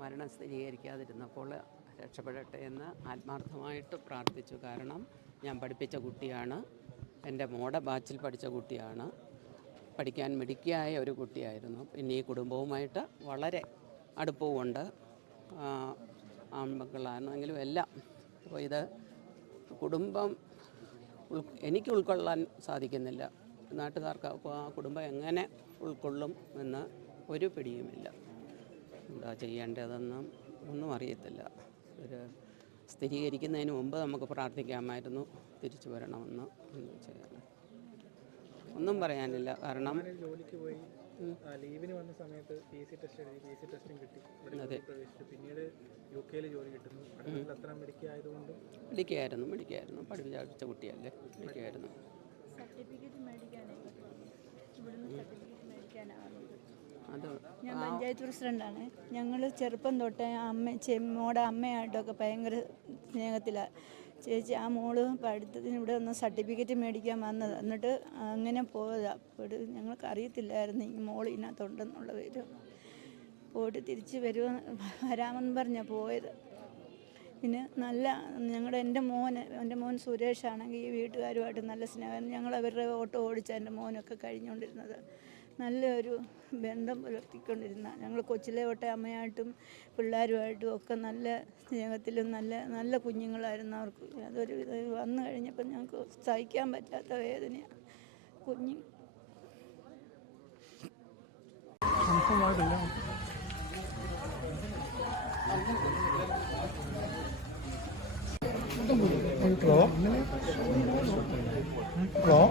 മരണം സ്ഥിരീകരിക്കാതിരുന്നപ്പോൾ രക്ഷപ്പെടട്ടെ എന്ന് ആത്മാർത്ഥമായിട്ട് പ്രാർത്ഥിച്ചു. കാരണം ഞാൻ പഠിപ്പിച്ച കുട്ടിയാണ്, എൻ്റെ മോടെ ബാച്ചിൽ പഠിച്ച കുട്ടിയാണ്, പഠിക്കാൻ മിടുക്കിയായ ഒരു കുട്ടിയായിരുന്നു. പിന്നെ ഈ കുടുംബവുമായിട്ട് വളരെ അടുപ്പവുമുണ്ട്, ആൺമക്കളാണെങ്കിലും എല്ലാം. അപ്പോൾ ഇത് കുടുംബം എനിക്ക് ഉൾക്കൊള്ളാൻ സാധിക്കുന്നില്ല. നാട്ടുകാർക്ക് അപ്പോൾ ആ കുടുംബം എങ്ങനെ ഉൾക്കൊള്ളും എന്ന് ഒരു പിടിയുമില്ല. എന്താ ചെയ്യേണ്ടതെന്നും ഒന്നും അറിയത്തില്ല. ഒരു സ്ഥിരീകരിക്കുന്നതിന് മുമ്പ് നമുക്ക് പ്രാർത്ഥിക്കാമായിരുന്നു തിരിച്ചു വരണമെന്ന്. ചെയ്യാൻ ഒന്നും പറയാനില്ല. കാരണം ജോലിക്ക് പോയി ലീവിന് വന്ന സമയത്ത് PC ടെസ്റ്റ് എഴുതി, PC ടെസ്റ്റും കിട്ടി, പ്രവേശിച്ചു. പിന്നീട് UK ജോലി കിട്ടുന്നു. അത്ര മിടുക്കിയായതുകൊണ്ടും മിടുക്കിയായിരുന്നു പഠിപ്പിച്ച കുട്ടിയല്ലേ, മിടുക്കിയായിരുന്നു. അത് ഞാൻ പഞ്ചായത്ത് പ്രസിഡൻ്റാണ്. ഞങ്ങൾ ചെറുപ്പം തൊട്ടേ മോടെ അമ്മയായിട്ടൊക്കെ ഭയങ്കര സ്നേഹത്തിലാണ്. ചേച്ചി ആ മോള് പഠിത്തത്തിന് ഇവിടെ ഒന്ന് സർട്ടിഫിക്കറ്റ് മേടിക്കാൻ വന്നത്, എന്നിട്ട് അങ്ങനെ പോയതാണ്. അപ്പോൾ ഞങ്ങൾക്ക് അറിയത്തില്ലായിരുന്നു ഈ മോൾ ഇതിനകത്തുണ്ടെന്നുള്ള പേര്. പോയിട്ട് തിരിച്ച് വരാമെന്ന് പറഞ്ഞാൽ പോയത്. പിന്നെ എൻ്റെ മോൻ സുരേഷാണെങ്കിൽ ഈ വീട്ടുകാരുമായിട്ട് നല്ല സ്നേഹം. ഞങ്ങൾ അവരുടെ ഓട്ടോ ഓടിച്ച എൻ്റെ മോനൊക്കെ കഴിഞ്ഞുകൊണ്ടിരുന്നത്. നല്ലൊരു ബന്ധം പുലർത്തിക്കൊണ്ടിരുന്ന ഞങ്ങൾ കൊച്ചിലെ തൊട്ടേ അമ്മയായിട്ടും പിള്ളേരുമായിട്ടും ഒക്കെ നല്ല സ്നേഹത്തിലും നല്ല കുഞ്ഞുങ്ങളായിരുന്നു അവർക്ക്. അതൊരു വന്നു കഴിഞ്ഞപ്പോൾ ഞങ്ങൾക്ക് സഹിക്കാൻ പറ്റാത്ത വേദനയാണ്. കുഞ്ഞ് ഹലോ